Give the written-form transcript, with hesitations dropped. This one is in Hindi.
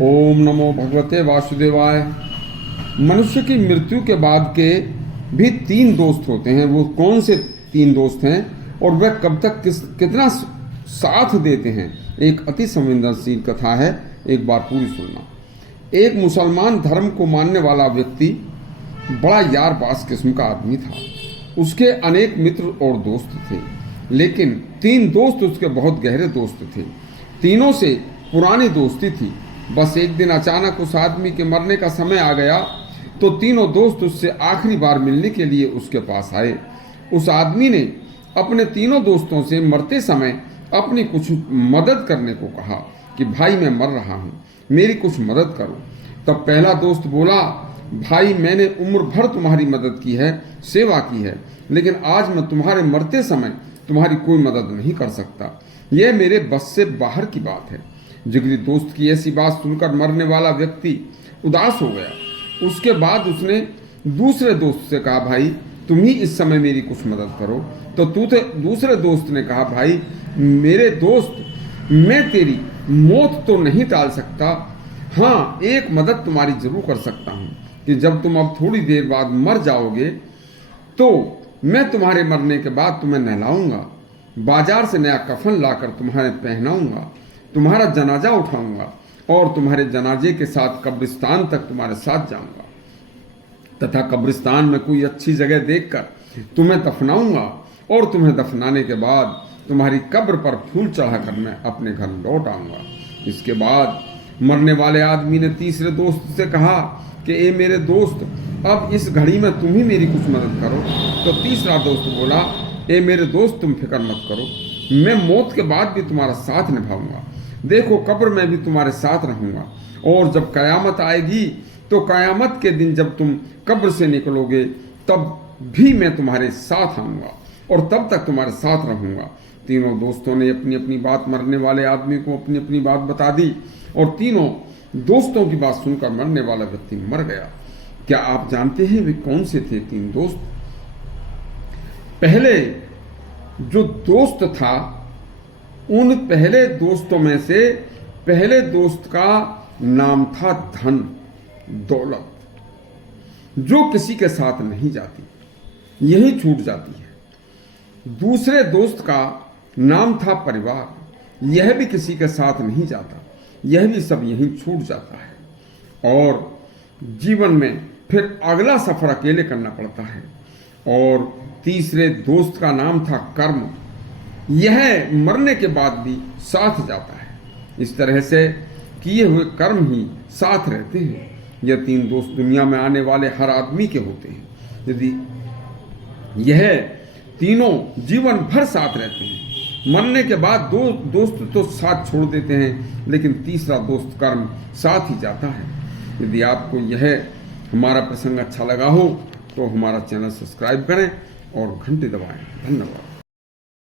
ओम नमो भगवते वासुदेवाय। मनुष्य की मृत्यु के बाद के भी 3 दोस्त होते हैं। वो कौन से 3 दोस्त हैं और वह कब तक कितना साथ देते हैं? एक अति संवेदनशील कथा है, एक बार पूरी सुनना। एक मुसलमान धर्म को मानने वाला व्यक्ति बड़ा यारबाज किस्म का आदमी था। उसके अनेक मित्र और दोस्त थे, लेकिन 3 दोस्त उसके बहुत गहरे दोस्त थे। तीनों से पुरानी दोस्ती थी। बस एक दिन अचानक उस आदमी के मरने का समय आ गया तो तीनों दोस्त उससे आखिरी बार मिलने के लिए उसके पास आए। उस आदमी ने अपने तीनों दोस्तों से मरते समय अपनी कुछ मदद करने को कहा कि भाई मैं मर रहा हूँ, मेरी कुछ मदद करो। तब पहला दोस्त बोला, भाई मैंने उम्र भर तुम्हारी मदद की है, सेवा की है, लेकिन आज मैं तुम्हारे मरते समय तुम्हारी कोई मदद नहीं कर सकता। यह मेरे बस से बाहर की बात है। जिगरी दोस्त की ऐसी बात सुनकर मरने वाला व्यक्ति उदास हो गया। उसके बाद उसने दूसरे दोस्त से कहा, भाई तुम ही इस समय मेरी कुछ मदद करो। तो दूसरे दोस्त ने कहा, भाई मेरे दोस्त, मैं तेरी मौत तो नहीं टाल सकता, हाँ एक मदद तुम्हारी जरूर कर सकता हूँ कि जब तुम अब थोड़ी देर बाद मर जाओगे तो मैं तुम्हारे मरने के बाद तुम्हें नहलाऊंगा, बाजार से नया कफन लाकर तुम्हारे पहनाऊंगा, तुम्हारा जनाजा उठाऊंगा और तुम्हारे जनाजे के साथ कब्रिस्तान तक तुम्हारे साथ जाऊंगा तथा कब्रिस्तान में कोई अच्छी जगह देखकर तुम्हें दफनाऊंगा और तुम्हें दफनाने के बाद तुम्हारी कब्र पर फूल चढ़ाकर मैं अपने घर लौट आऊंगा। इसके बाद मरने वाले आदमी ने तीसरे दोस्त से कहा कि ए मेरे दोस्त, अब इस घड़ी में तुम ही मेरी कुछ मदद करो। तो तीसरा दोस्त बोला, ए मेरे दोस्त तुम फिक्र मत करो, मैं मौत के बाद भी तुम्हारा साथ निभाऊंगा। देखो कब्र में भी तुम्हारे साथ रहूंगा और जब कयामत आएगी तो कयामत के दिन जब तुम कब्र से निकलोगे तब भी मैं तुम्हारे साथ आऊंगा और तब तक तुम्हारे साथ रहूंगा। तीनों दोस्तों ने अपनी अपनी बात मरने वाले आदमी को अपनी अपनी बात बता दी और तीनों दोस्तों की बात सुनकर मरने वाला व्यक्ति मर गया। क्या आप जानते हैं वे कौन से थे 3 दोस्त? पहले जो दोस्त था, उन पहले दोस्तों में से पहले दोस्त का नाम था धन दौलत, जो किसी के साथ नहीं जाती, यही छूट जाती है। दूसरे दोस्त का नाम था परिवार, यह भी किसी के साथ नहीं जाता, यह भी सब यहीं छूट जाता है और जीवन में फिर अगला सफर अकेले करना पड़ता है। और तीसरे दोस्त का नाम था कर्म, यह मरने के बाद भी साथ जाता है। इस तरह से किए हुए कर्म ही साथ रहते हैं। यह 3 दोस्त दुनिया में आने वाले हर आदमी के होते हैं। यदि यह तीनों जीवन भर साथ रहते हैं, मरने के बाद 2 दोस्त तो साथ छोड़ देते हैं, लेकिन तीसरा दोस्त कर्म साथ ही जाता है। यदि आपको यह हमारा प्रसंग अच्छा लगा हो तो हमारा चैनल सब्सक्राइब करें और घंटी दबाएं। धन्यवाद।